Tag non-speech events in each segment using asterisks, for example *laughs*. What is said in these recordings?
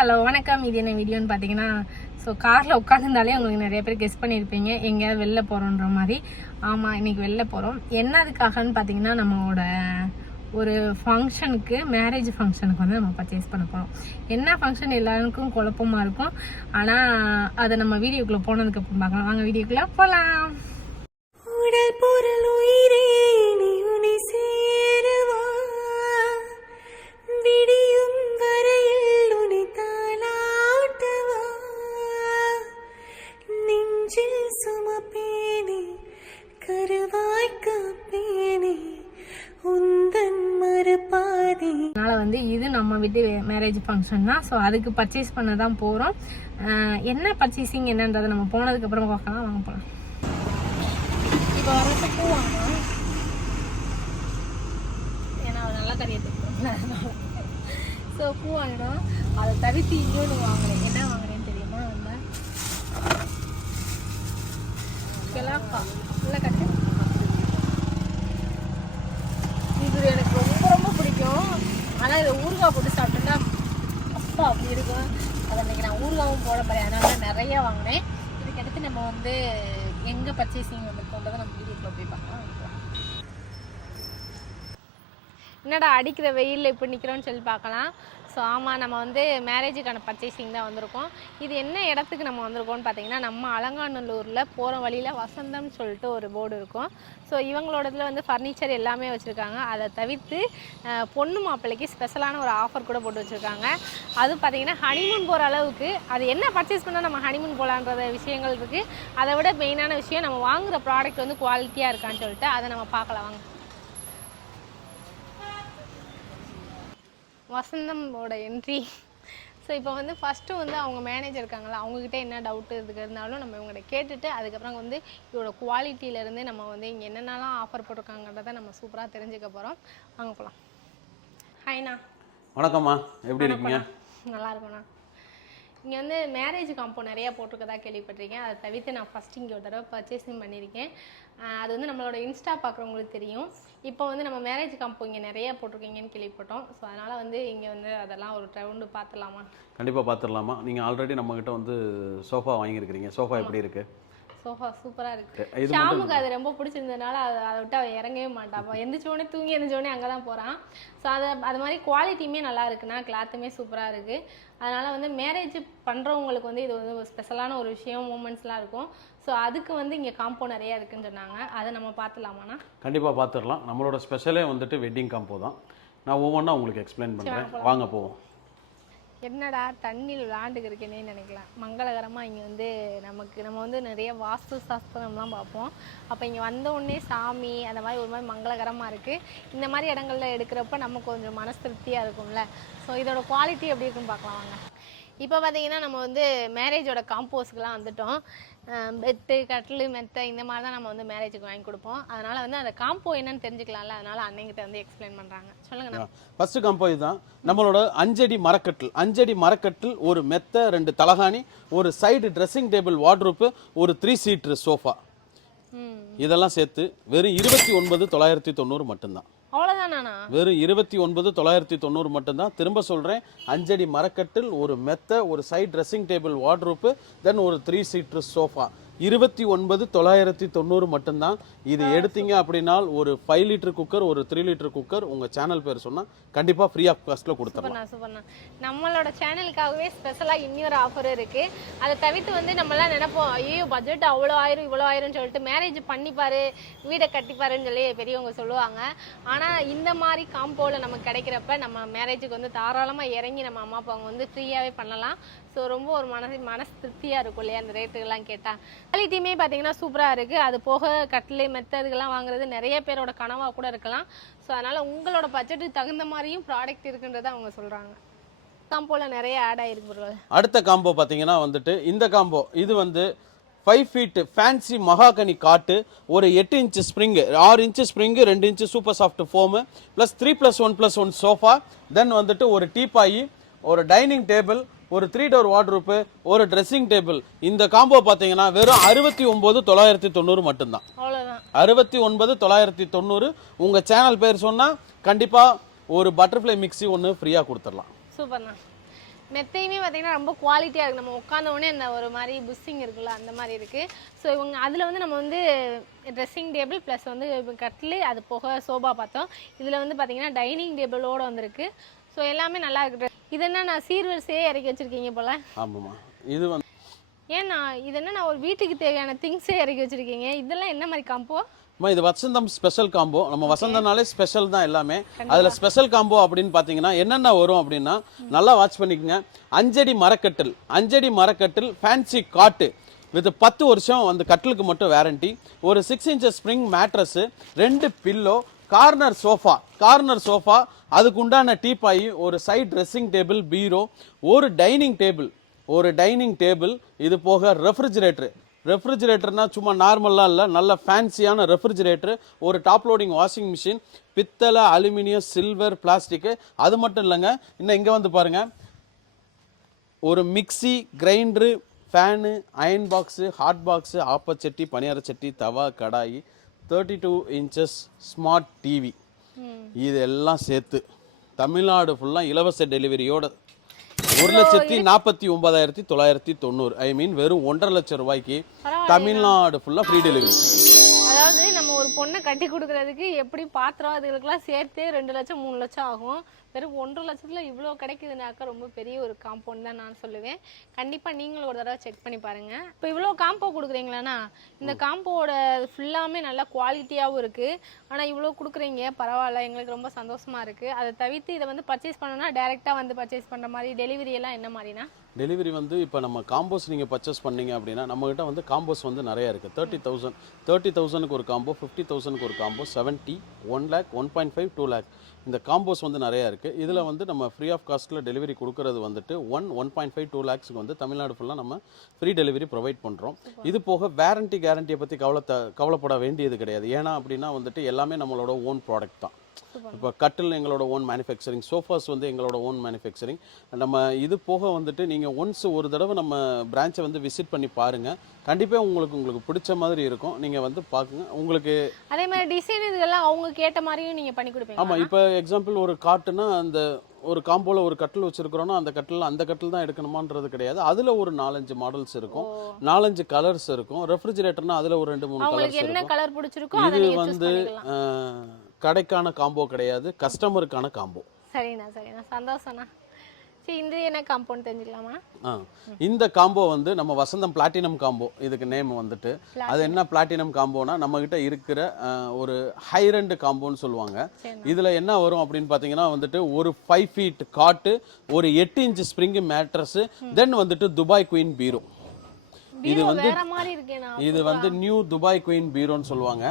Hello வணக்கம். இது என்ன வீடியோன்னு பார்த்தீங்கன்னா ஸோ காரில் உட்காந்துருந்தாலே உங்களுக்கு நிறைய பேர் கெஸ் பண்ணியிருப்பீங்க எங்கேயாவது வெளில போகிறோன்ற மாதிரி. ஆமாம் இன்றைக்கி வெளில போகிறோம் என்னதுக்காகன்னு பார்த்தீங்கன்னா நம்மளோட ஒரு ஃபங்க்ஷனுக்கு மேரேஜ் ஃபங்க்ஷனுக்கு வந்து நம்ம பர்ச்சேஸ் பண்ண போகிறோம் என்ன ஃபங்க்ஷன் எல்லாருக்கும் குழப்பமா இருக்கும். ஆனால் அதை நம்ம வீடியோக்குள்ளே போனதுக்கப்புறம் பார்க்கலாம். வாங்க வீடியோக்குள்ளே போகலாம் உடல் பொருள் உயிரே. வந்து வீட்டு மேரேஜ் ஃபங்க்ஷன் தான். ஸோ அதுக்கு பர்ச்சேஸ் பண்ண தான் போகிறோம் என்ன பர்ச்சேசிங் என்னன்றதை நம்ம போனதுக்கப்புறம் பார்க்கலாம். வாங்க போகலாம் இப்போ வரப்போ பூ வாங்கணும் ஏன்னா அது நல்லா கறியை ஸோ பூ வாங்கினோம். அதை தவிர்த்து இன்னொன்று வாங்கினேன். என்ன வாங்கினேன்னு தெரியுமா? வந்து கிலாக்கா இல்லை கட்டு இது எனக்கு ரொம்ப ரொம்ப பிடிக்கும் ஆனால் இதை ஊறுகாய் போட்டு சாப்பிட்டோன்னா அப்பா அப்படி இருக்கும். அதை இன்னைக்கு நான் ஊறுகாவும் போட மாதிரி அதனால நிறைய வாங்கினேன். இதுக்கடுத்து நம்ம வந்து எங்கே பர்ச்சேசிங் வந்துருக்கோன்றதை நம்ம வீடியோக்குள்ள போய் பார்க்கலாம். என்னடா அடிக்கிற வெயிலில் இப்போ நிற்கிறோன்னு சொல்லி பார்க்கலாம். ஸோ ஆமாம் நம்ம வந்து மேரேஜுக்கான பர்ச்சேசிங் தான் வந்திருக்கோம். இது என்ன இடத்துக்கு நம்ம வந்திருக்கோம்னு பார்த்தீங்கன்னா நம்ம அலங்காநல்லூரில் போகிற வழியில் வசந்தம்னு சொல்லிட்டு ஒரு போர்டு இருக்கும். ஸோ இவங்களோடதுல வந்து ஃபர்னிச்சர் எல்லாமே வச்சுருக்காங்க. அதை தவிர்த்து பொண்ணு மாப்பிள்ளைக்கு ஸ்பெஷலான ஒரு ஆஃபர் கூட போட்டு வச்சுருக்காங்க. அது பார்த்திங்கன்னா ஹனிமூன் போகிற அளவுக்கு அது என்ன பர்ச்சேஸ் பண்ணால் நம்ம ஹனிமூன் போகலான்றத விஷயங்கள் இருக்குது அதை விட மெயினான விஷயம் நம்ம வாங்குகிற ப்ராடக்ட் வந்து குவாலிட்டியாக இருக்கான்னு சொல்லிட்டு அதை நம்ம பார்க்கலாம். வாங்க. வசந்தமோட என்ட்ரி ஸோ இப்போ வந்து ஃபஸ்ட்டு வந்து அவங்க மேனேஜர் இருக்காங்களா அவங்கக்கிட்ட என்ன டவுட் இதுக்கு இருந்தாலும் நம்ம இவங்ககிட்ட கேட்டுட்டு அதுக்கப்புறம் வந்து இதோட குவாலிட்டியிலேருந்து நம்ம வந்து இங்கே என்னென்னலாம் ஆஃபர் போட்டிருக்காங்கன்றதை நம்ம சூப்பராக தெரிஞ்சுக்க போகிறோம் வாங்க போகலாம் ஹாய்ண்ணா வணக்கம்மா. எப்படி இருக்கீங்க? நல்லா இருக்கும்ண்ணா இங்கே வந்து மேரேஜ் காம்போ நிறைய போட்டிருக்கதா கேள்விப்பட்டிருக்கேன். அதை தவிர்த்து நான் ஃபஸ்ட் இங்கே ஒரு தடவை பர்ச்சேசிங் பண்ணியிருக்கேன். அது வந்து நம்மளோட இன்ஸ்டா பார்க்குறவங்களுக்கு தெரியும். இப்போ வந்து நம்ம மேரேஜ் காம்போ இங்கே நிறைய போட்டிருக்கீங்கன்னு கேள்விப்பட்டோம். ஸோ அதனால் வந்து இங்கே வந்து அதெல்லாம் ஒரு ரவுண்டு பார்த்துலாமா கண்டிப்பாக பார்த்துடலாமா நீங்கள் ஆல்ரெடி நம்மக்கிட்ட வந்து சோஃபா வாங்கியிருக்கிறீங்க. சோஃபா எப்படி இருக்கு? சோஃபா சூப்பராக இருக்குது ஷாமுக்கு அது ரொம்ப பிடிச்சிருந்ததுனால அதை அதை விட்டு அவன் இறங்கவே மாட்டான். அப்போ எந்திரிச்சோடனே தூங்கி எந்திரிச்சோடனே அங்கே தான் போகிறான் ஸோ அது அது மாதிரி குவாலிட்டியுமே நல்லா இருக்குண்ணா. கிளாத்துமே சூப்பராக இருக்குது அதனால் வந்து மேரேஜ் பண்ணுறவங்களுக்கு வந்து இது வந்து ஒரு ஸ்பெஷலான ஒரு விஷயம் மூமெண்ட்ஸ்லாம் இருக்கும். ஸோ அதுக்கு வந்து இங்கே காம்போ நிறையா இருக்குன்னு சொன்னாங்க. அதை நம்ம பார்த்துலாமாண்ணா கண்டிப்பாக பார்த்துடலாம். நம்மளோட ஸ்பெஷலே வந்துட்டு வெட்டிங் காம்போ தான். நான் ஒவ்வொன்றா உங்களுக்கு எக்ஸ்பிளைன் பண்ணுறேன் வாங்க போவோம். என்னடா தண்ணியில் விளாண்டுக்கு இருக்கேனே நினைக்கலாம். மங்களகரமாக இங்கே வந்து நமக்கு நம்ம வந்து நிறைய வாஸ்து சாஸ்திரம்லாம் பார்ப்போம். அப்போ இங்கே வந்த உடனே சாமி அந்த மாதிரி ஒரு மாதிரி மங்களகரமாக இருக்குது இந்த மாதிரி இடங்கள்ல எடுக்கிறப்ப நமக்கு கொஞ்சம் மனசு திருப்தியாக இருக்கும்ல. ஸோ இதோட குவாலிட்டி எப்படி இருக்குன்னு பார்க்கலாம் வாங்க. இப்போ பார்த்தீங்கன்னா நம்ம வந்து மேரேஜோட காம்போஸ்க்குலாம் வந்துட்டோம். பெட்டு கட்டிலு மெத்தை இந்த மாதிரி தான் நம்ம வந்து மேரேஜுக்கு வாங்கி கொடுப்போம். அதனால் வந்து அந்த காம்போ என்னன்னு தெரிஞ்சுக்கலாம்ல அதனால் அன்னைங்கிட்ட வந்து எக்ஸ்பிளைன் பண்ணுறாங்க சொல்லுங்கண்ணா ஃபஸ்ட்டு காம்போ இதுதான். நம்மளோட அஞ்சடி மரக்கட்டில் அஞ்சடி மரக்கட்டில் ஒரு மெத்த ரெண்டு தலகாணி ஒரு சைடு ட்ரெஸ்ஸிங் டேபிள் வார்ட்ரூப்பு ஒரு த்ரீ சீட்ரு சோஃபா இதெல்லாம் சேர்த்து வெறும் இருபத்தி ஒன்பது தொள்ளாயிரத்தி தொண்ணூறு மட்டும்தான். வெறும் இருபத்தி ஒன்பது தொள்ளாயிரத்தி தொண்ணூறு மட்டும்தான். திரும்ப சொல்கிறேன் அஞ்சடி மரக்கட்டில் ஒரு மெத்த ஒரு side dressing table wardrobe then ஒரு த்ரீ சீட்ரு சோஃபா இருபத்தி ஒன்பது தொள்ளாயிரத்தி தொண்ணூறு மட்டும்தான். இது எடுத்தீங்க அப்படின்னா ஒரு ஃபைவ் லிட்டர் குக்கர் ஒரு த்ரீ லிட்டர் குக்கர் உங்கள் சேனல் பேர் சொன்னால் கண்டிப்பாக ஃப்ரீ ஆஃப் காஸ்ட்டில் கொடுத்துடலாம். சூப்பர்ண்ணா நம்மளோட சேனலுக்காகவே ஸ்பெஷலாக இன்னொரு ஆஃபர் இருக்கு. அதை தவிர்த்து வந்து நம்மளாம் நினைப்போம் ஐயோ பட்ஜெட் அவ்வளோ ஆயிரம் இவ்வளோ ஆயிரம்னு சொல்லிட்டு மேரேஜ் பண்ணிப்பாரு வீடை கட்டிப்பாருன்னு சொல்லி பெரியவங்க சொல்லுவாங்க. ஆனால் இந்த மாதிரி காம்போவில் நமக்கு கிடைக்கிறப்ப நம்ம மேரேஜுக்கு வந்து தாராளமாக இறங்கி நம்ம அம்மா அப்பா வந்து ஃப்ரீயாகவே பண்ணலாம். ஸோ ரொம்ப ஒரு மனசு மனசு திருப்தியாக இருக்கும் இல்லையா? அந்த ரேட்டுக்கெல்லாம் கேட்டால் குவாலிட்டியுமே பார்த்தீங்கன்னா சூப்பராக இருக்குது அது போக கட்டிலு மெத்ததுக்கெல்லாம் வாங்குறது நிறைய பேரோட கனவாக கூட இருக்கலாம். ஸோ அதனால் உங்களோட பட்ஜெட்டுக்கு தகுந்த மாதிரியும் ப்ராடக்ட் இருக்குன்றதை அவங்க சொல்கிறாங்க காம்போவில் நிறைய ஆட் ஆகிருக்கு அடுத்த காம்போ பார்த்தீங்கன்னா வந்துட்டு இந்த காம்போ இது வந்து ஃபைவ் ஃபீட்டு ஃபேன்சி மகாகனி காட்டு ஒரு எட்டு இன்ச்சு ஸ்ப்ரிங்கு ஆறு இன்ச்சு ஸ்ப்ரிங்கு ரெண்டு inch super soft foam plus three plus one plus one sofa then வந்துட்டு ஒரு டீப்பாயி ஒரு டைனிங் டேபிள் ஒரு த்ரீ டோர் வார்ட்ரூப்பு ஒரு ட்ரெஸ்ஸிங் டேபிள் இந்த காம்போ பார்த்தீங்கன்னா வெறும் அறுபத்தி ஒம்பது தொள்ளாயிரத்தி தொண்ணூறு மட்டும்தான். அறுபத்தி ஒன்பது தொள்ளாயிரத்தி தொண்ணூறு. உங்கள் சேனல் பேர் சொன்னால் கண்டிப்பாக ஒரு பட்டர்ஃப்ளை மிக்ஸி ஒன்று ஃப்ரீயாக கொடுத்துடலாம். சூப்பர்ண்ணா மெத்தையுமே பார்த்தீங்கன்னா ரொம்ப குவாலிட்டியாக இருக்குது நம்ம உட்காந்த உடனே அந்த ஒரு மாதிரி புஷ்ஷிங் இருக்குல்ல அந்த மாதிரி இருக்குது ஸோ இவங்க அதில் வந்து நம்ம வந்து ட்ரெஸ்ஸிங் டேபிள் ப்ளஸ் வந்து கட்லு அது போக சோபா பார்த்தோம். இதில் வந்து பார்த்தீங்கன்னா டைனிங் டேபிளோடு வந்திருக்கு. ஸோ எல்லாமே நல்லா இருக்குது இது என்ன நான் சீர்வரிசையே இறக்கி வச்சுருக்கீங்க போல்? ஆமாம்மா. இது வந்து ஏன்னா இது என்ன நான் ஒரு வீட்டுக்கு தேவையான திங்ஸே இறக்கி வச்சுருக்கீங்க? இதெல்லாம் என்ன மாதிரி காம்போ அம்மா இது வசந்தம் ஸ்பெஷல் காம்போ நம்ம வசந்தனாலே ஸ்பெஷல் தான் எல்லாமே. அதில் ஸ்பெஷல் காம்போ அப்படின்னு பார்த்தீங்கன்னா என்னென்ன வரும் அப்படின்னா நல்லா வாட்ச் பண்ணிக்கங்க. அஞ்சடி மரக்கட்டில் அஞ்சடி மரக்கட்டில் ஃபேன்சி காட்டு. வித் பத்து வருஷம் அந்த கட்டிலுக்கு மட்டும் வேரண்டி ஒரு சிக்ஸ் இன்ச்சஸ் ஸ்ப்ரிங் மேட்ரஸு ரெண்டு pillow corner sofa corner sofa அதுக்கு உண்டான டீப்பாயி ஒரு சைட் ட்ரெஸ்ஸிங் டேபிள் பீரோ ஒரு டைனிங் டேபிள் ஒரு டைனிங் டேபிள் இது போக ரெஃப்ரிஜிரேட்டர் ரெஃப்ரிஜிரேட்டர்னா சும்மா நார்மலாக இல்லை நல்ல ஃபேன்சியான ரெஃப்ரிஜிரேட்டர் ஒரு டாப் லோடிங் வாஷிங் மிஷின் பித்தளை அலுமினியம் சில்வர் பிளாஸ்டிக்கு அது மட்டும் இல்லைங்க இன்னும் இங்கே வந்து பாருங்கள் ஒரு mixie grinder fan iron box hot box ஆப்பச்சட்டி பணியார சட்டி தவா கடாயி thirty two inches smart TV இது எல்லாம் சேர்த்து. தமிழ்நாடு ஃபுல்லாக இலவச டெலிவரியோட ஒரு லட்சத்தி நாற்பத்தி ஒன்பதாயிரத்தி தொள்ளாயிரத்தி தொண்ணூறு. ஐ மீன் வெறும் ஒன்றரை லட்சம் ரூபாய்க்கு தமிழ்நாடு ஃபுல்லாக ஃப்ரீ டெலிவரி பொண்ணை கட்டி கொடுக்கறதுக்கு எப்படி பாத்திரம் அதுகளுக்கெல்லாம் சேர்த்து ரெண்டு லட்சம் மூணு லட்சம் ஆகும். வெறும் ஒன்றரை லட்சத்தில் இவ்வளோ கிடைக்குதுனாக்கா ரொம்ப பெரிய ஒரு காம்பவுண்ட் தான் நான் சொல்லுவேன். கண்டிப்பாக நீங்களும் ஒரு தடவை செக் பண்ணி பாருங்கள் இப்போ இவ்வளோ காம்போ கொடுக்குறீங்களாண்ணா? இந்த காம்போவோட ஃபுல்லாமே நல்லா குவாலிட்டியாகவும் இருக்குது ஆனால் இவ்வளோ கொடுக்குறீங்க பரவாயில்ல எங்களுக்கு ரொம்ப சந்தோஷமாக இருக்குது அதை தவிர்த்து இதை வந்து பர்ச்சேஸ் பண்ணணும்னா டேரெக்டாக வந்து பர்ச்சேஸ் பண்ணுற மாதிரி டெலிவரி எல்லாம் என்ன மாதிரினா டெலிவரி வந்து இப்போ நம்ம காம்போஸ் நீங்கள் பர்ச்சேஸ் பண்ணீங்க அப்படின்னா நம்மகிட்ட வந்து காம்போஸ் வந்து நிறைய இருக்குது தேர்ட்டி தௌசண்ட் தேர்ட்டி தௌசண்ட்க்கு ஒரு காம்போ ஃபிஃப்டி தௌசண்ட்க்கு ஒரு combo seventy one lakh one point five two lakh இந்த காம்போஸ் வந்து நிறையா இருக்குது இதில் வந்து நம்ம ஃப்ரீ ஆஃப் காஸ்ட்டில் டெலிவரி கொடுக்கறது வந்துட்டு one one point five two லேக்ஸுக்கு வந்து தமிழ்நாடு ஃபுல்லாக நம்ம ஃப்ரீ டெலிவரி ப்ரொவைட் பண்ணுறோம் இது போக வேரண்டி கேரண்டியை பற்றி கவலை கவலைப்பட வேண்டியது கிடையாது. ஏன்னா அப்படின்னா வந்துட்டு எல்லாமே நம்மளோட ஓன் ப்ராடக்ட் தான். இப்போ கட்டில் எங்களோட ஓன் மேனுஃபேக்சரிங் சோஃபாஸ் வந்து எங்களோட ஓன் மேனுஃபேக்சரிங் நம்ம இது போக வந்துட்டு நீங்கள் ஒன்ஸ் ஒரு தடவை நம்ம பிரான்ச்சை வந்து விசிட் பண்ணி பாருங்கள் கண்டிப்பாக உங்களுக்கு உங்களுக்கு பிடிச்ச மாதிரி இருக்கும். நீங்கள் வந்து பார்க்குங்க உங்களுக்கு அதே மாதிரி டிசைன் இதுகெல்லாம் அவங்க கேட்ட மாதிரியும் நீங்கள் பண்ணி கொடுப்பீங்க ஆமாம் இப்போ எக்ஸாம்பிள் ஒரு காட்டுனா அந்த ஒரு காம்போல ஒரு கட்டில் வச்சிருக்கிறோன்னா அந்த கட்டில் அந்த கட்டில் தான் எடுக்கணுமான்றது கிடையாது. அதில் ஒரு நாலஞ்சு மாடல்ஸ் இருக்கும். நாலஞ்சு கலர்ஸ் இருக்கும். ரெஃப்ரிஜிரேட்டர்னா அதில் ஒரு ரெண்டு மூணு கலர்ஸ் என்ன இருக்கும். இது வந்து கடைக்கான காம்போ கிடையாது கஸ்டமருக்கான காம்போ. சரிண்ணா சரிண்ணா. சந்தோஷம்ண்ணா. சரி இந்த என்ன காம்பவுண்ட் தெரிஞ்சுக்கலாமா? ஆ இந்த காம்போ வந்து நம்ம வசந்தம் பிளாட்டினம் காம்போ இதுக்கு நேம் வந்துட்டு. அது என்ன பிளாட்டினம். காம்போனா நம்ம கிட்ட இருக்கிற ஒரு ஹைரண்ட் காம்போன்னு சொல்லுவாங்க. இதுல என்ன வரும் அப்படின்னு பாத்தீங்கன்னா வந்துட்டு ஒரு ஃபைவ் ஃபீட் காட்டு ஒரு எட்டு இன்ச் ஸ்ப்ரிங் மேட்ரஸ் தென் வந்துட்டு துபாய் குயின் பீரோ இது வந்து இது வந்து நியூ துபாய் குயின் பீரோன்னு சொல்லுவாங்க.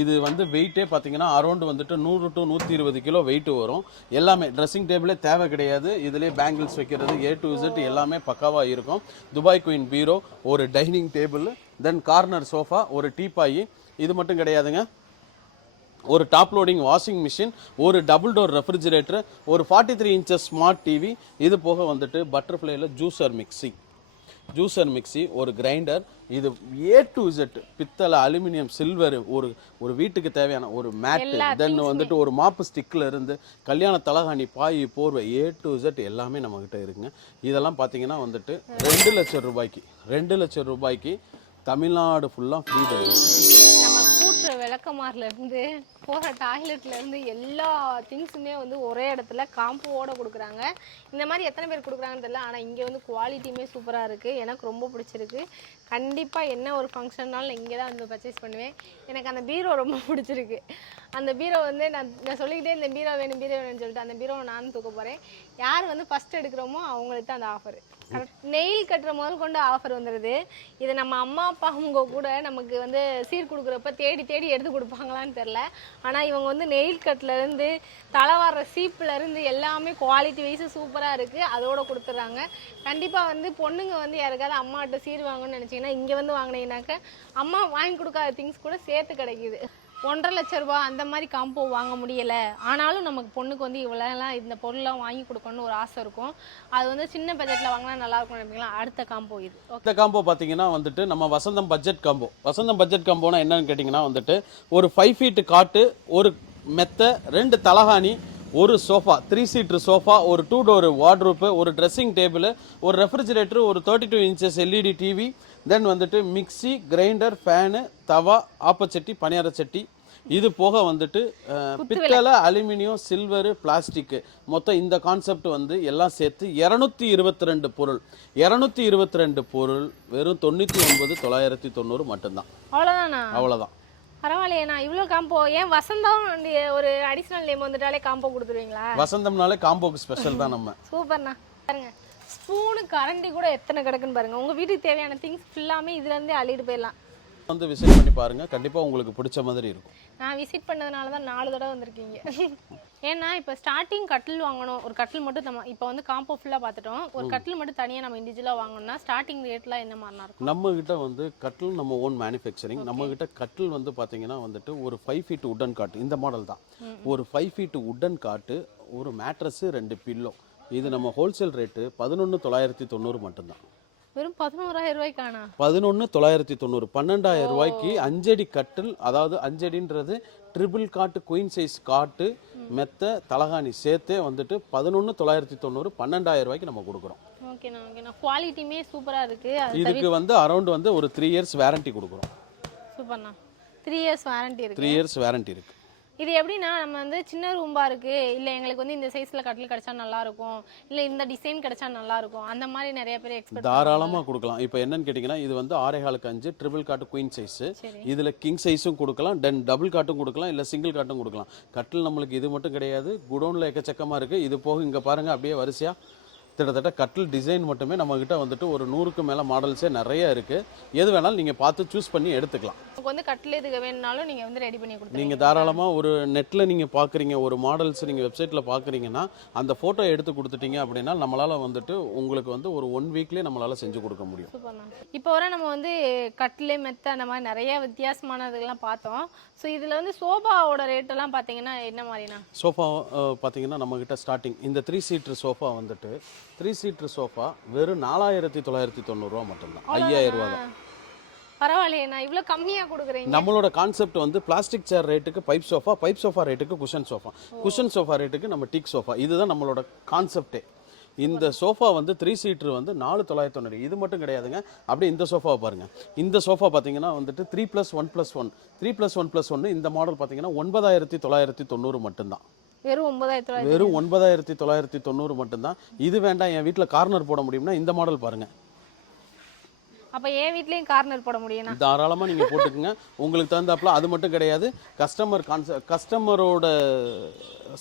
இது வந்து வெயிட்டே பார்த்தீங்கன்னா அரௌண்ட் வந்துட்டு நூறு டு நூற்றி இருபது கிலோ வெயிட் வரும். எல்லாமே ட்ரெஸ்ஸிங் டேபிளே தேவை கிடையாது. இதுலேயே பேங்கிள்ஸ் வைக்கிறது ஏ டு Z எல்லாமே பக்காவாக இருக்கும். துபாய் குயின் பீரோ ஒரு dining table then corner sofa ஒரு டீப்பாயி இது மட்டும் கிடையாதுங்க. ஒரு டாப் லோடிங் வாஷிங் மிஷின் ஒரு டபுள் டோர் ரெஃப்ரிஜிரேட்டர் ஒரு forty three inches smart TV இது போக வந்துட்டு பட்டர்ஃப்ளைல ஜூஸர் மிக்ஸி ஜூஸர் மிக்ஸி ஒரு கிரைண்டர் இது ஏ டு Z பித்தளை அலுமினியம் சில்வர் ஒரு ஒரு வீட்டுக்கு தேவையான ஒரு மேட் எல்லா தென் வந்துட்டு ஒரு மாப்பு ஸ்டிக்ல இருந்து கல்யாண தலகாணி பாய் போர்வை ஏ டு Z எல்லாமே நம்மக்கிட்ட இருக்குங்க. இதெல்லாம் பார்த்தீங்கன்னா வந்துட்டு ரெண்டு லட்சம் ரூபாய்க்கு ரெண்டு லட்சம் ரூபாய்க்கு தமிழ்நாடு ஃபுல்லாக ஃப்ரீ டெலிவரி நம்ம இருந்து போகிற டாய்லெட்ல இருந்து எல்லா திங்ஸுமே வந்து ஒரே இடத்துல காம்போவோட கொடுக்குறாங்க. இந்த மாதிரி எத்தனை பேர் கொடுக்குறாங்கன்னு தெரியல ஆனால் இங்கே வந்து குவாலிட்டியுமே சூப்பராக இருக்குது எனக்கு ரொம்ப பிடிச்சிருக்கு. கண்டிப்பாக என்ன ஒரு ஃபங்க்ஷன்னாலும் இங்கே தான் வந்து பர்ச்சேஸ் பண்ணுவேன். எனக்கு அந்த பீரோ ரொம்ப பிடிச்சிருக்கு. அந்த பீரோ வந்து நான் நான் சொல்லிக்கிட்டே இந்த பீரோ வேணும் பீரோ வேணும்னு சொல்லிட்டு அந்த பீரோவை நானும் தூக்க போகிறேன் யார் வந்து ஃபஸ்ட் எடுக்கிறோமோ அவங்களுக்கு தான் அந்த ஆஃபர் நெயில் கட்டுற முதல் கொண்டு ஆஃபர் வந்துடுது இது நம்ம அம்மா அப்பா அவங்க கூட நமக்கு வந்து சீர் கொடுக்குறப்ப தேடி தேடி எடுத்து கொடுப்பாங்களான்னு தெரில ஆனால் இவங்க வந்து நெயில் கட்லேருந்து தலை வர்ற சீப்புலேருந்து எல்லாமே குவாலிட்டி வைஸ் சூப்பராக இருக்குது அதோட கொடுத்துட்றாங்க. கண்டிப்பாக வந்து பொண்ணுங்க வந்து யாருக்காவது அம்மாட்ட சீர் வாங்கணும்னு நினச்சிங்கன்னா இங்கே வந்து வாங்கினீங்கன்னாக்க அம்மா வாங்கி கொடுக்காத திங்ஸ் கூட சேர்த்து கிடைக்குது. ஒன்றரை லட்ச ரூபா அந்த மாதிரி காம்போ வாங்க முடியலை. ஆனாலும் நமக்கு பொண்ணுக்கு வந்து இவ்வளோலாம் இந்த பொருள்லாம் வாங்கி கொடுக்கணும்னு ஒரு ஆசை இருக்கும். அது வந்து சின்ன பட்ஜெட்டில் வாங்கினா நல்லா இருக்கும் நினைப்பீங்களா? அடுத்த காம்போ இது. அடுத்த காம்போ பார்த்தீங்கன்னா வந்துட்டு நம்ம Vasantham budget combo Vasantham budget காம்போனா என்னன்னு கேட்டிங்கன்னா வந்துட்டு ஒரு ஃபைவ் ஃபீட்டு காட்டு ஒரு மெத்தை ரெண்டு தலகாணி ஒரு சோஃபா த்ரீ சீட்ரு சோஃபா ஒரு டூ டோர் வார்ட்ரூப்பு ஒரு ட்ரெஸ்ஸிங் டேபிள் ஒரு ரெஃப்ரிஜிரேட்டர் ஒரு thirty two inches LED TV then வந்துட்டு மிக்ஸி கிரைண்டர் ஃபேனு தவா ஆப்பச்சட்டி பணியார சட்டி. இது போக வந்துட்டு பித்தளை அலுமினியம் சில்வரு பிளாஸ்டிக். மொத்தம் இந்த கான்செப்ட் வந்து எல்லாம் சேர்த்து இரநூத்தி இருபத்தி ரெண்டு பொருள். இரநூத்தி இருபத்தி ரெண்டு பொருள் வெறும் தொண்ணூற்றி ஒன்பது தொள்ளாயிரத்தி தொண்ணூறு மட்டும்தான். அவ்வளோதானா அவ்வளோதான் பரவாயில்லையேண்ணா இவ்வளோ காம்போ ஏன் வசந்தம் ஒரு அடிஷ்னல் நேம் வந்துட்டாலே காம்போ கொடுத்துருவீங்களா? வசந்தம்னாலே காம்போக்கு ஸ்பெஷல் தான் நம்ம. சூப்பர்ண்ணா. பாருங்க. ஸ்பூனு கரண்டி கூட எத்தனை கிடக்குன்னு பாருங்க. உங்க வீட்டுக்கு தேவையான திங்ஸ் ஃபுல்லாமே இதுல இருந்தே அள்ளிட்டு போயிடலாம். வந்து விசிட் பண்ணி பாருங்க. கண்டிப்பாக உங்களுக்கு பிடிச்ச மாதிரி இருக்கும். நான் விசிட் பண்ணதுனால தான் நாலு தடவை வந்திருக்கீங்க. ஏன்னா இப்போ ஸ்டார்டிங் கட்டில் வாங்கணும். ஒரு கட்டில் மட்டும் நம்ம இப்போ வந்து காம்போ ஃபுல்லாக பார்த்துட்டோம். ஒரு கட்டில் மட்டும் தனியாக நம்ம இண்டிவிஜுவலாக வாங்கணும்னா ஸ்டார்டிங் ரேட்லாம் என்ன மாதிரினா இருக்கும்? நம்ம கிட்ட வந்து கட்டில் நம்ம ஓன் மேனுஃபேக்சரிங் நம்ம கிட்ட கட்டில் வந்து பாத்தீங்கன்னா வந்துட்டு ஒரு ஃபைவ் ஃபீட் உட்டன் காட்டு. இந்த மாடல் தான். ஒரு ஃபைவ் ஃபீட் உட்டன் காட்டு ஒரு மேட்ரஸ் ரெண்டு பில்லோ இது நம்ம ஹோல்சேல் ரேட்டு பதினொன்று தொள்ளாயிரத்தி தொண்ணூறு மட்டும்தான். வெறும் பதினோராயிரம் ரூபாய்க்கானா? பதினொன்று தொள்ளாயிரத்தி தொண்ணூறு பன்னெண்டாயிரம் ரூபாய்க்கு அஞ்சடி கட்டில் அதாவது அஞ்சடின்றது triple cot queen size cot மெத்த தலகாணி சேர்த்தே வந்துட்டு பதினொன்று தொள்ளாயிரத்தி தொண்ணூறு பன்னெண்டாயிரம் ரூபாய்க்கு நம்ம கொடுக்குறோம். ஓகேண்ணா ஓகேண்ணா. குவாலிட்டியுமே சூப்பராக இருக்குது அது இதுக்கு வந்து அரௌண்ட் வந்து ஒரு த்ரீ இயர்ஸ் வாரண்டி கொடுக்குறோம். சூப்பர்ண்ணா த்ரீ இயர்ஸ் வாரண்டி இருக்கு. த்ரீ இயர்ஸ் வாரண்டி இருக்கு. இது எப்படின்னா நம்ம வந்து சின்ன ரூம்பா இருக்கு. இல்ல எங்களுக்கு வந்து இந்த சைஸ்ல கட்டில் கிடைச்சா நல்லா இருக்கும் இல்ல இந்த டிசைன் கிடைச்சா நல்லா இருக்கும் அந்த மாதிரி நிறைய பேர் எக்ஸ்பெக்ட் தாராளமாக கொடுக்கலாம். இப்போ என்னன்னு கேட்டிங்கன்னா இது வந்து ஆறே காலுக்கு அஞ்சு ட்ரிபிள் காட்டு குயின் சைஸு இதில் கிங் சைஸும் கொடுக்கலாம். தென் டபுள் காட்டும் கொடுக்கலாம். இல்லை சிங்கிள் காட்டும் கொடுக்கலாம். கட்டில் நம்மளுக்கு இது மட்டும் கிடையாது. குடோனில் எக்கச்சக்கமாக இருக்குது இது போக இங்கே பாருங்கள் அப்படியே வரிசையாக கிட்டத்தட்ட கட்டில் டிசைன் மட்டுமே நம்மக்கிட்ட வந்துட்டு ஒரு நூறுக்கு மேலே மாடல்ஸே நிறைய இருக்குது எது வேணாலும் நீங்கள் பார்த்து சூஸ் பண்ணி எடுத்துக்கலாம். உங்களுக்கு வந்து கட்டில் இதுக்கு வேணும்னாலும் நீங்க வந்து ரெடி பண்ணி கொடுத்துருவீங்க. நீங்கள் தாராளமாக ஒரு நெட்டில் நீங்கள் பார்க்குறீங்க ஒரு மாடல்ஸ் நீங்கள் வெப்சைட்டில் பார்க்குறீங்கன்னா அந்த ஃபோட்டோ எடுத்து கொடுத்துட்டீங்க அப்படின்னா நம்மளால் வந்துட்டு உங்களுக்கு வந்து ஒரு ஒன் வீக்லேயே நம்மளால் செஞ்சு கொடுக்க முடியும். இப்போ வர நம்ம வந்து கட்டில் மெத்த அந்த மாதிரி நிறைய வித்தியாசமானதுலாம் பார்த்தோம். ஸோ இதுல வந்து சோபாவோட ரேட் எல்லாம் பார்த்தீங்கன்னா என்ன மாதிரிண்ணா? சோஃபா பார்த்தீங்கன்னா நம்மக்கிட்ட ஸ்டார்டிங் இந்த த்ரீ சீட்டர் சோஃபா வந்துட்டு த்ரீ சீட்டர் சோஃபா வெறும் நாலாயிரத்தி தொள்ளாயிரத்தி தொண்ணூறுரூவா மட்டும்தான். ஐயாயிரம் ரூபா தான் பரவாயில்லையேண்ணா இவ்வளோ கம்மியா கொடுக்குறீங்க. நம்மளோட கான்செப்ட் வந்து பிளாஸ்டிக் சேர் ரேட்டுக்கு பைப் சோஃபா பைப் சோஃபா ரேட்டுக்கு குஷன் சோஃபா குஷன் சோஃபா ரேட்டுக்கு நம்ம டீக் சோஃபா இதுதான் நம்மளோட கான்செப்டே இந்த சோஃபா வந்து த்ரீ சீட்டர் வந்து நாலு தொள்ளாயிரத்தி தொண்ணூறு. இது மட்டும் கிடையாதுங்க. அப்படியே இந்த சோஃபாவை பாருங்க. இந்த சோஃபா பார்த்தீங்கன்னா வந்துட்டு three plus one plus one three plus one plus ஒன்று இந்த மாடல் பார்த்தீங்கன்னா ஒன்பதாயிரத்தி தொள்ளாயிரத்தி தொண்ணூறு மட்டும்தான். வெறும் ஒன்பதாயிரத்தி தொள்ளாயிரத்தி வெறும் ஒன்பதாயிரத்தி தொள்ளாயிரத்தி தொண்ணூறு மட்டும்தான். இது வேண்டாம் என் வீட்டில் கார்னர் போட முடியும்னா இந்த மாடல் பாருங்க. அப்போ என் வீட்லயும் கார்னர் போட முடியும்ண்ணா தாராளமாக நீங்கள் போட்டுக்குங்க. உங்களுக்கு தகுந்தாப்புல அது மட்டும் கிடையாது. கஸ்டமர் கான்செ கஸ்டமரோட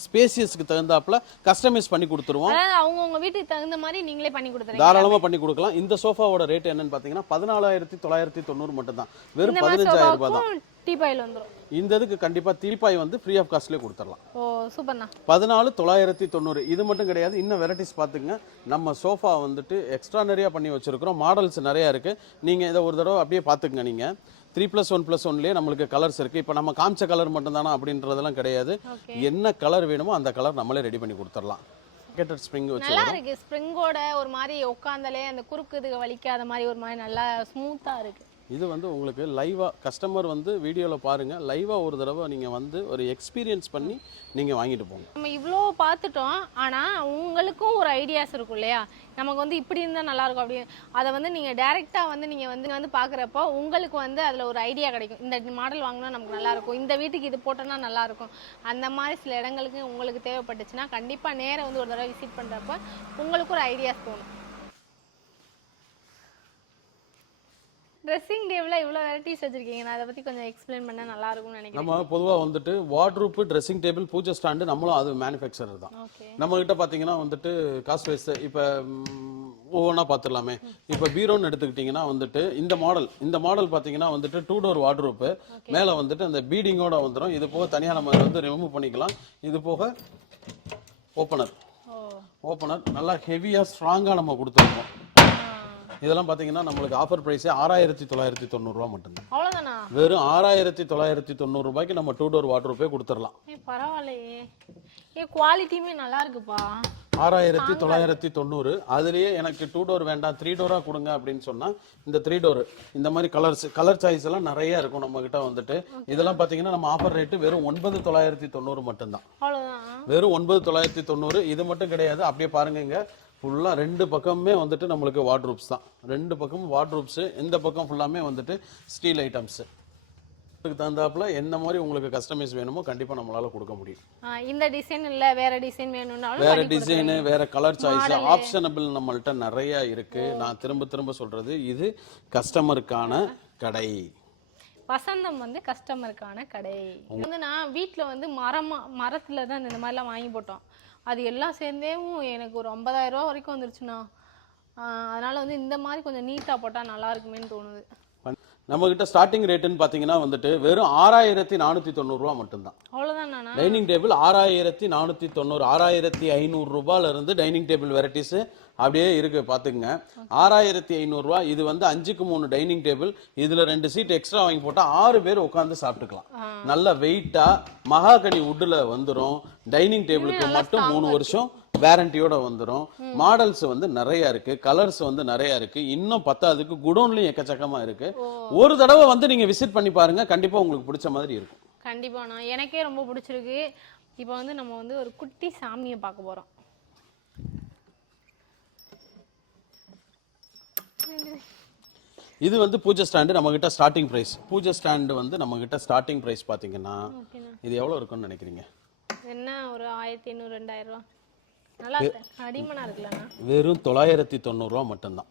ஸ்பேசியஸ்க்கு தகுந்தாப்புல கஸ்டமைஸ் பண்ணி கொடுத்துருவோம். அவங்கவுங்க வீட்டுக்கு தகுந்த மாதிரி நீங்களே பண்ணி கொடுத்துறீங்க தாராளமாக பண்ணி கொடுக்கலாம். இந்த சோஃபாவோட ரேட் என்னன்னு பார்த்தீங்கன்னா பதினாலாயிரத்தி தொள்ளாயிரத்தி தொண்ணூறு மட்டும்தான். வெறும் இந்த மாதிரி பதினஞ்சாயிரம் ரூபாய் தான். சோபாவுக்கும் டீ பாயில் வந்துரும். இந்த இதுக்கு கண்டிப்பாக தீப்பாய் வந்து ஃப்ரீ ஆஃப் காஸ்ட்லேயே கொடுத்துடலாம். ஓ சூப்பர்ண்ணா. பதினாலு தொள்ளாயிரத்தி தொண்ணூறு. இது மட்டும் கிடையாது. இன்னும் வெரைட்டிஸ் பார்த்துங்க நம்ம சோஃபா வந்துட்டு எக்ஸ்ட்ரா நிறையா பண்ணி வச்சுருக்கிறோம். மாடல்ஸ் நிறையா இருக்குது நீங்கள் இதை ஒரு தடவை அப்படியே பார்த்துக்குங்க நீங்கள் த்ரீ ப்ளஸ் ஒன் ப்ளஸ் ஒன்லேயே நம்மளுக்கு கலர்ஸ் இருக்குது இப்போ நம்ம காமிச்ச கலர் மட்டும்தானா அப்படின்றதெல்லாம் கிடையாது. என்ன கலர் வேணுமோ அந்த கலர் நம்மளே ரெடி பண்ணி கொடுத்துடலாம். கேட்டட் ஸ்ப்ரிங் வச்சு நல்லா இருக்கு. ஸ்ப்ரிங்கோட ஒரு மாதிரி உட்காந்தாலே அந்த குறுக்கு இதுக வலிக்காத மாதிரி ஒரு மாதிரி நல்லா ஸ்மூத்தா இருக்கு. இது வந்து உங்களுக்கு லைவாக கஸ்டமர் வந்து வீடியோவில் பாருங்கள் லைவாக ஒரு தடவை நீங்கள் வந்து ஒரு எக்ஸ்பீரியன்ஸ் பண்ணி நீங்கள் வாங்கிட்டு போங்க. நம்ம இவ்வளோ பார்த்துட்டோம் ஆனால் உங்களுக்கும் ஒரு ஐடியாஸ் இருக்கும் இல்லையா? நமக்கு வந்து இப்படி இருந்தால் நல்லாயிருக்கும் அப்படின்னு. அதை வந்து நீங்கள் டைரக்டா வந்து நீங்கள் வந்து வந்து பார்க்குறப்போ உங்களுக்கு வந்து அதில் ஒரு ஐடியா கிடைக்கும். இந்த மாடல் வாங்கினா நமக்கு நல்லா இருக்கும். இந்த வீட்டுக்கு இது போட்டோம்னா நல்லா இருக்கும். அந்த மாதிரி சில இடங்களுக்கு உங்களுக்கு தேவைப்பட்டுச்சுன்னா கண்டிப்பாக நேரம் வந்து ஒரு தடவை விசிட் பண்ணுறப்ப உங்களுக்கு ஒரு ஐடியாஸ் தோணும். ட்ரெஸ்ஸிங் டேபிளில் இவ்வளோ வெரைட்டிஸ் வச்சிருக்கீங்க. நான் அதை பற்றி கொஞ்சம் எக்ஸ்பிளைன் பண்ணா நல்லா இருக்கும்னு நினைக்கிறேன். நம்ம பொதுவாக வந்துட்டு வார்ட்ரூப்பு ட்ரெஸ்ஸிங் டேபிள் பூஜை ஸ்டாண்டு நம்மளும் அது மேனுஃபேக்சரர் தான். ஓகே நம்ம கிட்ட பாத்தீங்கன்னா வந்துட்டு காசு வேஸ்ட் இப்போ ஒவ்வொன்றா பார்த்துடலாமே இப்போ பீரோன்னு எடுத்துக்கிட்டிங்கன்னா வந்துட்டு இந்த மாடல் இந்த மாடல் பார்த்தீங்கன்னா வந்துட்டு டூ டோர் வார்ட்ரூப்பு மேலே வந்துட்டு அந்த பீடிங்கோட வந்துடும் இது போக தனியாக நம்ம வந்து ரிமூவ் பண்ணிக்கலாம். இது போக ஓப்பனர் ஓப்பனர் நல்லா ஹெவியாக ஸ்ட்ராங்காக நம்ம கொடுத்துருக்கோம். இதெல்லாம் பார்த்தீங்கன்னா நம்மளுக்கு ஆஃபர் ப்ரைஸே ஆறாயிரத்தி தொள்ளாயிரத்தி தொண்ணூறுரூவா மட்டும்தான். அவ்வளோதானா வெறும் ஆறாயிரத்தி தொள்ளாயிரத்தி தொண்ணூறு ரூபாய்க்கு நம்ம டூ டோர் வாட்ரூப்பே கொடுத்துடலாம். ஏ பரவாயில்லையே. ஏ குவாலிட்டியுமே நல்லா இருக்குப்பா. ஆறாயிரத்தி தொள்ளாயிரத்தி தொண்ணூறு. அதுலயே எனக்கு டூ டோர் வேண்டாம் த்ரீ டோரா கொடுங்க அப்படின்னு சொன்னா இந்த த்ரீ டோர் இந்த மாதிரி கலர்ஸ் கலர் சாய்ஸ் எல்லாம் நிறைய இருக்கும் நம்ம கிட்ட வந்துட்டு இதெல்லாம் பாத்தீங்கன்னா நம்ம ஆஃபர் ரேட்டு வெறும் ஒன்பது தொள்ளாயிரத்தி தொண்ணூறு மட்டும்தான். வெறும் ஒன்பது தொள்ளாயிரத்தி தொண்ணூறு. இது மட்டும் கிடையாது. அப்படியே பாருங்க ஃபுல்லாக ரெண்டு பக்கமுமே வந்துட்டு நம்மளுக்கு வார்ட்ரூப்ஸ் தான். ரெண்டு பக்கமும் வார்ட்ரூப்ஸு இந்த பக்கம் ஃபுல்லாமே வந்துட்டு ஸ்டீல் ஐட்டம்ஸு அதுக்கு தகுந்தாப்புல என்ன மாதிரி உங்களுக்கு கஸ்டமைஸ் வேணுமோ கண்டிப்பாக நம்மளால கொடுக்க முடியும். இந்த டிசைன் இல்ல வேற டிசைன் வேணும்னாலும் வேற டிசைனு வேற கலர் சாய்ஸ் ஆப்ஷனபிள் நம்மள்ட்ட நிறைய இருக்கு. நான் திரும்ப திரும்ப சொல்றது இது கஸ்டமருக்கான கடை. வசந்தம் வந்து கஸ்டமருக்கான கடை. வந்து நான் வீட்டில் வந்து மரமா மரத்துல தான் இந்த மாதிரிலாம் வாங்கி போட்டோம். அது எல்லாம் சேர்ந்தேவும் எனக்கு ஒரு 50000 ரூபா வரைக்கும் வந்துருச்சுண்ணா. அதனால் வந்து இந்த மாதிரி கொஞ்சம் நீட்டாக போட்டால் நல்லா இருக்குமேன்னு தோணுது. நம்ம கிட்ட ஸ்டார்டிங் ரேட்டுன்னு பாத்தீங்கன்னா வந்துட்டு வெறும் ஆறாயிரத்தி நானூத்தி தொண்ணூறு ரூபா மட்டும்தான். அவ்வளோதான் டைனிங் டேபிள் ஆறாயிரத்தி நானூத்தி தொண்ணூறு ஆறாயிரத்தி ஐநூறு ரூபாயில இருந்து டைனிங் டேபிள் வெரைட்டிஸ் அப்படியே இருக்கு பாத்துக்குங்க. ஆறாயிரத்தி ஐநூறுரூவா இது வந்து அஞ்சுக்கு மூணு டைனிங் டேபிள் இதுல ரெண்டு சீட் எக்ஸ்ட்ரா வாங்கி போட்டா ஆறு பேர் உட்காந்து சாப்பிட்டுக்கலாம். நல்ல வெயிட்டா மகாகனி வுட்ல வந்துரும். டைனிங் டேபிளுக்கு மட்டும் மூணு வருஷம் வேரண்டியோட வந்துரும். மாடல்ஸ் வந்து நிறைய இருக்கு. கலர்ஸ் வந்து நிறைய இருக்கு. இன்னும் பத்தாவதுக்கு குடோன்லயும் எக்கச்சக்கமா இருக்கு. ஒரு தடவை வந்து நீங்க விசிட் பண்ணி பாருங்க. கண்டிப்பா உங்களுக்கு பிடிச்ச மாதிரி இருக்கும். கண்டிப்பாண்ணா எனக்கே ரொம்ப பிடிச்சிருக்கு. இப்போ வந்து நம்ம வந்து ஒரு குட்டி சாமியை பார்க்க போகிறோம் இது வந்து பூஜை ஸ்டாண்டு நம்ம கிட்ட ஸ்டார்டிங் பிரைஸ் பூஜை ஸ்டாண்டு வந்து நம்ம கிட்ட ஸ்டார்டிங் பிரைஸ் பாத்தீங்கன்னா ஓகேண்ணா இது எவ்வளவு இருக்கும்னு நினைக்கிறீங்க? என்ன? ஒரு ஆயிரத்தி ஐநூறு ரெண்டாயிரம் ரூபா. வெறும் தொள்ளாயிரத்தி தொண்ணூறுரூவா மட்டும்தான்.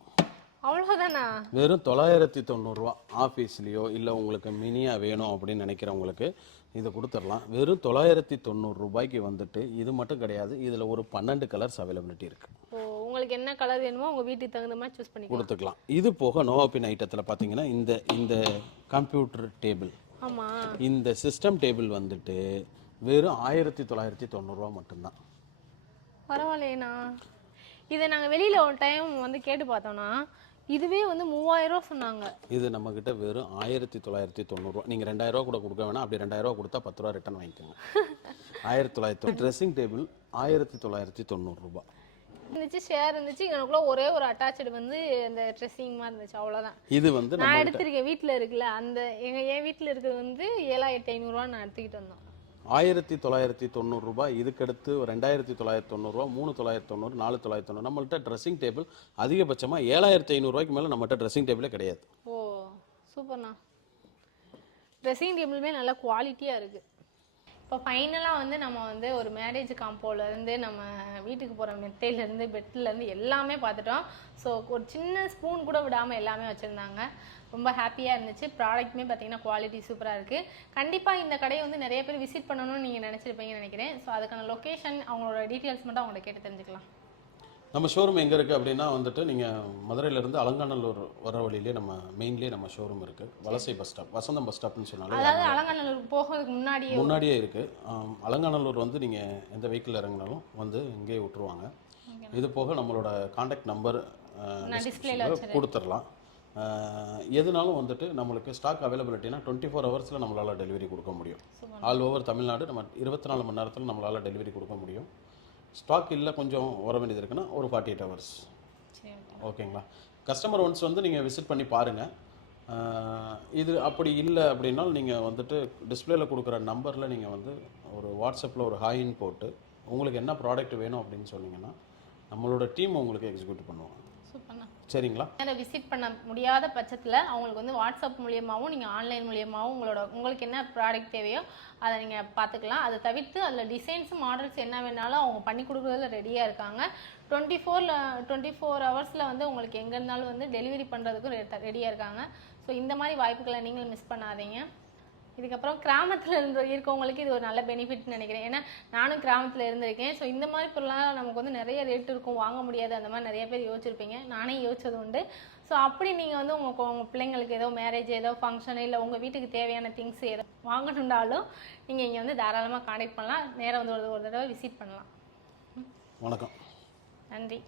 அவ்வளோதானா வெறும் தொள்ளாயிரத்தி தொண்ணூறுரூவா ஆஃபீஸ்லேயோ இல்லை உங்களுக்கு மினியாக வேணும் அப்படின்னு நினைக்கிறவங்களுக்கு இதை கொடுத்துடலாம். வெறும் தொள்ளாயிரத்தி தொண்ணூறு ரூபாய்க்கு வந்துட்டு இது மட்டும் கிடையாது. இதில் ஒரு பன்னெண்டு கலர்ஸ் அவைலபிலிட்டி இருக்குது உங்களுக்கு என்ன கலர் வேணுமோ உங்க வீட்டுக்கு தகுந்த மாதிரி சூஸ் பண்ணிக்கலாம். கொடுத்துக்கலாம். இது போக நோவாப்பின் ஐட்டத்தில் பார்த்தீங்கன்னா இந்த இந்த கம்ப்யூட்டர் டேபிள் ஆமா. இந்த சிஸ்டம் டேபிள் வந்துட்டு வெறும் ஆயிரத்தி தொள்ளாயிரத்தி தொண்ணூறுரூவா மட்டும்தான். பரவாயில்லையண்ணா. இதை நாங்க வெளியில ஒரு டைம் வந்து கேட்டு பார்த்தோம்னா இதுவே வந்து மூவாயிரம் ரூபா சொன்னாங்க. இது நம்ம கிட்ட வெறும் ஆயிரத்தி தொள்ளாயிரத்தி தொண்ணூறுரூவா நீங்கள் ரெண்டாயிரரூவா கூட கொடுக்க வேணாம். அப்படி ரெண்டாயிரரூவா கொடுத்தா பத்து ரூபா ரிட்டர்ன் வாங்கிக்கோங்க. *laughs* ஆயிரத்தி தொள்ளாயிரத்தி ட்ரெஸ்ஸிங் டேபிள் ஆயிரத்தி தொள்ளாயிரத்தி தொண்ணூறுரூபா இருந்துச்சு ஷேர் இருந்துச்சு. எனக்குள்ள ஒரே ஒரு அட்டாச்சு வந்து இந்த ட்ரெஸ்ஸிங் மாதிரி இருந்துச்சு. அவ்வளவுதான். இது வந்து நான் எடுத்திருக்கேன் வீட்ல இருக்குல்ல அந்த எங்க என் வீட்ல இருக்கிறது வந்து ஏழாயிரத்தி ஐநூறுரூவா நான் எடுத்துக்கிட்டு வந்தோம். ஆயிரத்தி தொள்ளாயிரத்தி தொண்ணூறுரூபா இதுக்கடுத்து ரெண்டாயிரத்தி தொள்ளாயிரத்தி தொண்ணூறுரூவா மூணு தொள்ளாயிரத்தி தொண்ணூறு நாலு தொள்ளாயிரத்தி தொண்ணூறு. நம்மள்ட்ட ட்ரெஸ்ஸிங் டேபிள் அதிகபட்சமாக ஏழாயிரத்தி ஐநூறுரூவாய்க்கு மேலே நம்மகிட்ட ட்ரெஸ்ஸிங் டேபிளே கிடையாது. ஓ சூப்பர்ண்ணா. ட்ரெஸ்ஸிங் டேபிளுமே நல்லா குவாலிட்டியாக இருக்குது இப்போ ஃபைனலாக வந்து நம்ம வந்து ஒரு மேரேஜ் காம்போலேருந்து நம்ம வீட்டுக்கு போகிற மெத்தையிலேருந்து பெட்லேருந்து எல்லாமே பார்த்துட்டோம். ஸோ ஒரு சின்ன ஸ்பூன் கூட விடாமல் எல்லாமே வச்சுருந்தாங்க. ரொம்ப ஹாப்பியாக இருந்துச்சு. ப்ராடக்ட்டுமே பார்த்தீங்கன்னா குவாலிட்டி சூப்பராக இருக்குது கண்டிப்பாக இந்த கடையை வந்து நிறைய பேர் விசிட் பண்ணணும்னு நீங்கள் நினச்சிருப்பீங்கன்னு நினைக்கிறேன். ஸோ அதுக்கான லொக்கேஷன் அவங்களோட டீட்டெயில்ஸ் மட்டும் அவங்கள்ட்ட கேட்டு தெரிஞ்சுக்கலாம். நம்ம ஷோரூம் எங்கே இருக்குது அப்படின்னா வந்துட்டு நீங்கள் மதுரையிலேருந்து அலங்காநல்லூர் வர வழியிலே நம்ம மெயின்லேயே நம்ம ஷோரூம் இருக்குது Valasai bus stop Vasantham bus ஸ்டாப்னு சொன்னாலே அதாவது அலங்காநல்லூருக்கு போகிறதுக்கு முன்னாடியே முன்னாடியே இருக்குது அலங்காநல்லூர் வந்து நீங்கள் எந்த வெஹிக்கிள் இறங்கினாலும் வந்து இங்கேயே விட்டுருவாங்க. இது போக நம்மளோட காண்டாக்ட் நம்பர் கொடுத்துடலாம் எதுனாலும் வந்துட்டு நம்மளுக்கு ஸ்டாக் அவைலபிலிட்டினா டுவெண்ட்டி ஃபோர் ஹவர்ஸில் நம்மளால் டெலிவரி கொடுக்க முடியும். ஆல் ஓவர் தமிழ்நாடு நம்ம இருபத்தி நாலு மணி நேரத்தில் நம்மளால் டெலிவரி கொடுக்க முடியும். ஸ்டாக் இல்லை கொஞ்சம் வர வேண்டியது இருக்குன்னா ஒரு ஃபார்ட்டி எயிட் ஹவர்ஸ் ஓகேங்களா? கஸ்டமர் ஒன்ஸ் வந்து நீங்கள் விசிட் பண்ணி பாருங்கள் இது அப்படி இல்லை அப்படின்னா நீங்கள் வந்துட்டு டிஸ்பிளேல கொடுக்குற நம்பரில் நீங்கள் வந்து ஒரு வாட்ஸ்அப்பில் ஒரு ஹாயின் போட்டு உங்களுக்கு என்ன ப்ராடக்ட் வேணும் அப்படின்னு சொன்னீங்கன்னா நம்மளோட டீம் உங்களுக்கு எக்ஸிக்யூட் பண்ணுவாங்க. சூப்பர்ண்ணா. சரிங்களா? நேரம் விசிட் பண்ண முடியாத பட்சத்தில் அவங்களுக்கு வந்து வாட்ஸ்அப் மூலியமாகவும் நீங்கள் ஆன்லைன் மூலியமாகவும் உங்களோட உங்களுக்கு என்ன ப்ராடக்ட் தேவையோ அதை நீங்கள் பார்த்துக்கலாம். அதை தவிர்த்து அதில் டிசைன்ஸ் மாடல்ஸ் என்ன வேணாலும் அவங்க பண்ணி கொடுக்குறதுல ரெடியாக இருக்காங்க. டுவெண்ட்டி ஃபோரில் டுவெண்ட்டி ஃபோர் ஹவர்ஸில் வந்து உங்களுக்கு எங்கே இருந்தாலும் வந்து டெலிவரி பண்ணுறதுக்கும் ரெடியாக இருக்காங்க. ஸோ இந்த மாதிரி வாய்ப்புகளை நீங்களும் மிஸ் பண்ணாதீங்க. இதுக்கப்புறம் கிராமத்தில் இருந்து இருக்கவங்களுக்கு இது ஒரு நல்ல பெனிஃபிட்னு நினைக்கிறேன். ஏன்னா நானும் கிராமத்தில் இருந்திருக்கேன். ஸோ இந்த மாதிரி பொருளாக நமக்கு வந்து நிறைய ரேட் இருக்கும். வாங்க முடியாது. அந்த மாதிரி நிறைய பேர் யோசிச்சிருப்பீங்க. நானே யோசிச்சது உண்டு. ஸோ அப்படி நீங்கள் வந்து உங்கள் உங்கள் பிள்ளைங்களுக்கு ஏதோ மேரேஜ் ஏதோ ஃபங்க்ஷன் இல்லை உங்கள் வீட்டுக்கு தேவையான திங்ஸ் ஏதோ வாங்கணுண்டாலும் நீங்கள் இங்கே வந்து தாராளமாக காண்டாக்ட் பண்ணலாம். நேராக வந்து ஒரு ஒரு தடவை விசிட் பண்ணலாம். வணக்கம். நன்றி.